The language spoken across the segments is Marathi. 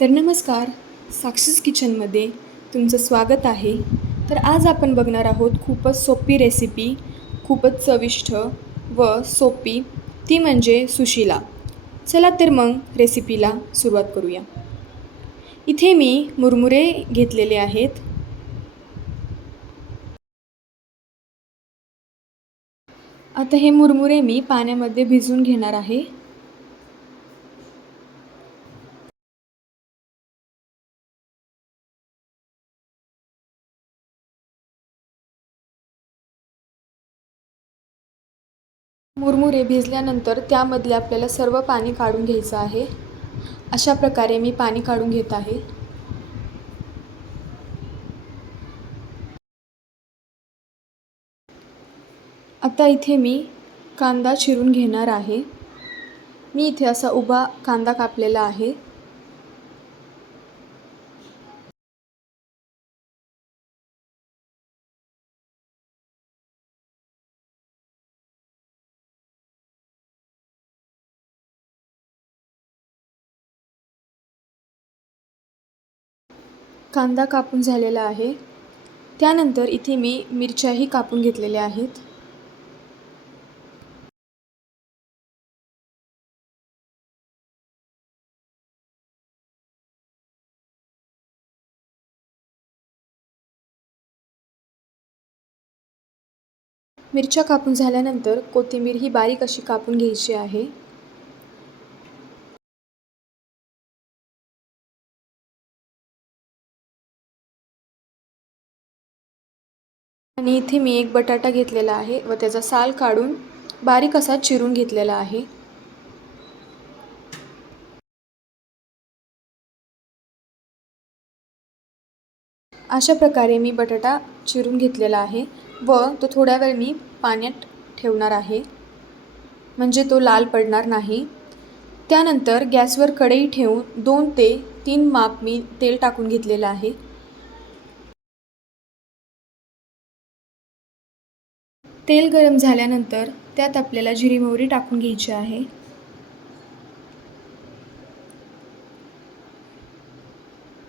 तर नमस्कार साक्षीस किचनमध्ये तुमचं स्वागत आहे. तर आज आपण बघणार आहोत खूपच सोपी रेसिपी खूपच चविष्ट व सोपी ती म्हणजे सुशीला. चला तर मग रेसिपीला सुरुवात करूया. इथे मी मुरमुरे घेतलेले आहेत. आता हे मुरमुरे मी पाण्यामध्ये भिजून घेणार आहे. मुरमुरे भिजल्यानंतर त्यामधले आपल्याला सर्व पाणी काढून घ्यायचं आहे. अशा प्रकारे मी पाणी काढून घेत आहे. आता इथे मी कांदा चिरून घेणार आहे. मी इथे असा उभा कांदा कापलेला आहे. कांदा कापून झालेला आहे. त्यानंतर इथे मी मिरच्याही कापून घेतलेल्या आहेत. मिरच्या कापून झाल्यानंतर कोथिंबीर ही बारीक अशी कापून घ्यायची आहे. आणि इथे मी एक बटाटा घेतलेला आहे व त्याचा साल काढून बारीक असा चिरून घेतलेला आहे. अशा प्रकारे मी बटाटा चिरून घेतलेला आहे व तो थोड्या वेळ मी पाण्यात ठेवणार आहे. म्हणजे तो लाल पडणार नाही. त्यानंतर गॅसवर कढई ठेवून दोन ते तीन माप मी तेल टाकून घेतलेलं आहे. तेल गरम झाल्यानंतर त्यात आपल्याला जिरी मोहरी टाकून घ्यायची आहे.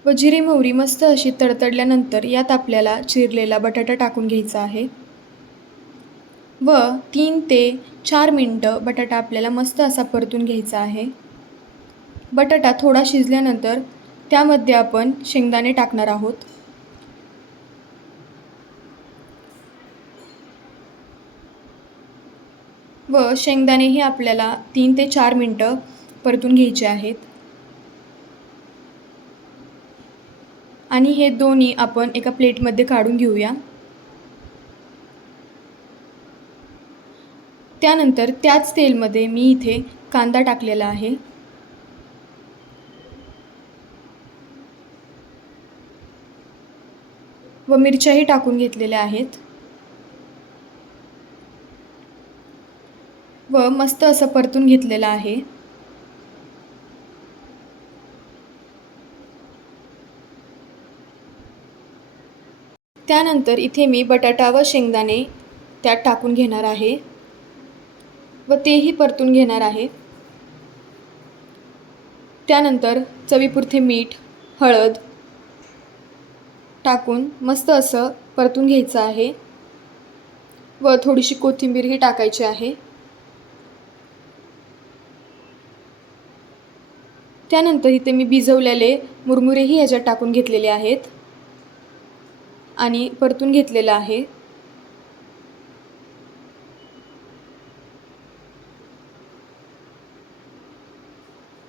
व जिरी मोहरी मस्त अशी तडतडल्यानंतर यात आपल्याला चिरलेला बटाटा टाकून घ्यायचा आहे. व तीन ते चार मिनटं बटाटा आपल्याला मस्त असा परतून घ्यायचा आहे. बटाटा थोडा शिजल्यानंतर त्यामध्ये आपण शेंगदाणे टाकणार आहोत. व शेंगदाणेही आपल्याला तीन ते चार मिनटं परतून घ्यायचे आहेत. आणि हे दोन्ही आपण एका प्लेटमध्ये काढून घेऊया. त्यानंतर त्याच तेलमध्ये मी इथे कांदा टाकलेला आहे. व मिरच्याही टाकून घेतलेल्या आहेत. व मस्त असं परतून घेतलेलं आहे. त्यानंतर इथे मी बटाटा व शेंगदाणे त्यात टाकून घेणार आहे व तेही परतून घेणार आहे. त्यानंतर चवीपुरते मीठ हळद टाकून मस्त असं परतून घ्यायचं आहे व थोडीशी कोथिंबीरही टाकायची आहे. त्यानंतर इथे मी भिजवलेले मुरमुरेही ह्याच्यात टाकून घेतलेले आहेत. आणि परतून घेतलेलं आहे.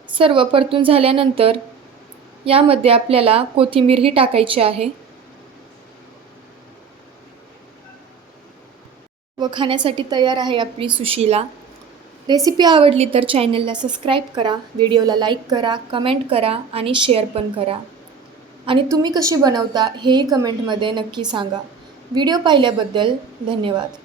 सर्व परतून झाल्यानंतर यामध्ये आपल्याला कोथिंबीरही टाकायची आहे. व खाण्यासाठी तयार आहे आपली सुशीला. रेसिपी आवडली तर चॅनलला सबस्क्राईब करा व्हिडिओला लाईक करा कमेंट करा आणि शेअर पण करा. आणि तुम्ही कशी बनवता हेही कमेंटमध्ये नक्की सांगा. व्हिडिओ पाहिल्याबद्दल धन्यवाद.